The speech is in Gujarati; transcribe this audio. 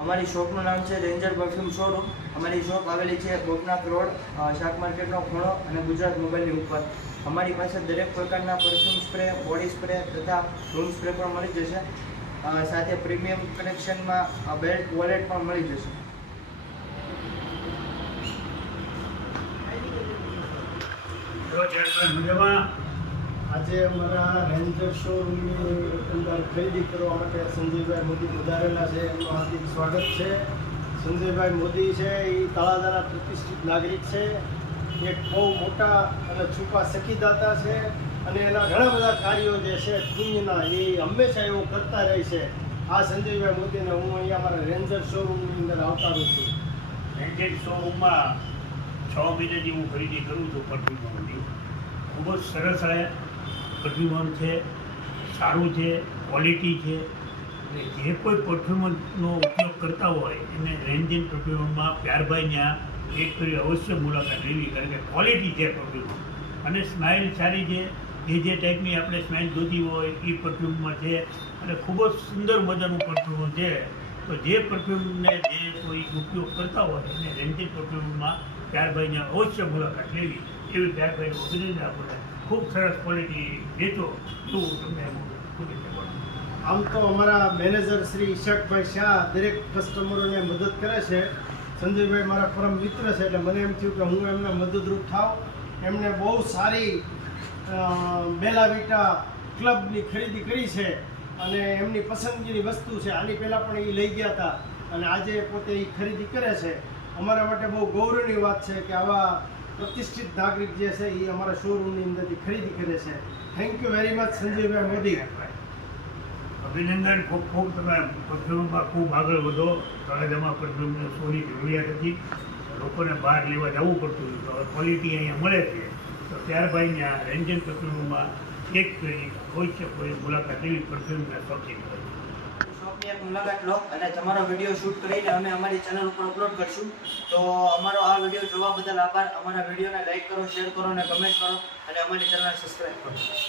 અમારી શોપનું નામ છે રેન્જર પરફ્યુમ શોરૂમ। અમારી શોપ આવેલી છે ગોપનાથ રોડ, શાક માર્કેટનો ખૂણો અને ગુજરાત મોબાઈલની ઉપર। અમારી પાસે દરેક પ્રકારના પરફ્યુમ સ્પ્રે, બોડી સ્પ્રે તથા રૂમ સ્પ્રે પણ મળી જશે। સાથે પ્રીમિયમ કલેક્શનમાં બેલ્ટ, વોલેટ પણ મળી જશે। આજે અમારા રેન્જર શોરૂમની અંદર ખરીદી કરવા માટે સંજયભાઈ મોદી પધારેલા છે, એમનું હાર્દિક સ્વાગત છે। સંજયભાઈ મોદી છે એ તળાજાના પ્રતિષ્ઠિત નાગરિક છે, એક બહુ મોટા અને છુપા સખીદાતા છે અને એના ઘણા બધા કાર્યો જે છે પુણ્યના એ હંમેશા એવું કરતા રહે છે। આ સંજયભાઈ મોદીને હું અહીંયા અમારા રેન્જર શોરૂમની અંદર આવતારું છું। રેન્જર શોરૂમમાં 6 મહિનાથી હું ખરીદી કરું છું પરફ્યુમની। ખૂબ જ સરસ પરફ્યુમ છે, સારું છે, ક્વોલિટી છે। અને જે કોઈ પરફ્યુમનો ઉપયોગ કરતા હોય એને રેન્જર પરફ્યુમમાં પ્યારભાઈના એક કરી અવશ્ય મુલાકાત લેવી, કારણ કે ક્વોલિટી છે પરફ્યુમ અને સ્માઇલ સારી છે। જે ટાઈપની આપણે સ્માઇલ જોતી હોય એ પરફ્યુમમાં છે અને ખૂબ જ સુંદર મજાનું પરફ્યુમ છે। તો જે પરફ્યુમને જે કોઈ ઉપયોગ કરતા હોય એને રેન્જર પરફ્યુમમાં પ્યારભાઈને અવશ્ય મુલાકાત લેવી, એવી પ્યારભાઈને અભિનંદન આપણને। ખૂબ સરસ ક્વોલિટી વેચો એવું તમને આમ તો અમારા મેનેજર શ્રી ઈશાકભાઈ શાહ દરેક કસ્ટમરોને મદદ કરે છે। સંજયભાઈ મારા પરમ મિત્ર છે, એટલે મને એમ થયું કે હું એમને મદદરૂપ થાઉં। એમને બહુ સારી બેલા વિટા ક્લબની ખરીદી કરી છે અને એમની પસંદગીની વસ્તુ છે। આની પહેલાં પણ એ લઈ ગયા હતા અને આજે પોતે એ ખરીદી કરે છે। અમારા માટે બહુ ગૌરવની વાત છે કે આવા પ્રતિષ્ઠિત નાગરિક જે છે એ અમારા શોરૂમની અંદરથી ખરીદી કરે છે। થેન્ક યુ વેરી મચ સંજયભાઈ મોદી। અભિનંદન, ખૂબ ખૂબ તમે પરફ્યુમમાં ખૂબ આગળ વધો। તળાજામાં પરફ્યુમની સોની જરૂરિયાત હતી, લોકોને બહાર લેવા જવું પડતું હતું, તો ક્વોલિટી અહીંયા મળે છે। તો ત્યારબાદ આ રેન્જર પરફ્યુમમાં એક કોઈ મુલાકાત લેવી પરફ્યુમના શોખીન હોય। શોપની એક મુલાકાત લો અને તમારો વિડીયો શૂટ કરીને અમે અમારી ચેનલ ઉપર અપલોડ કરશું। તો અમારો આ વિડીયો જોવા બદલ આભાર। અમારા વિડીયોને લાઈક કરો, શેર કરો અને કમેન્ટ કરો અને અમારી ચેનલ સબસ્ક્રાઈબ કરો।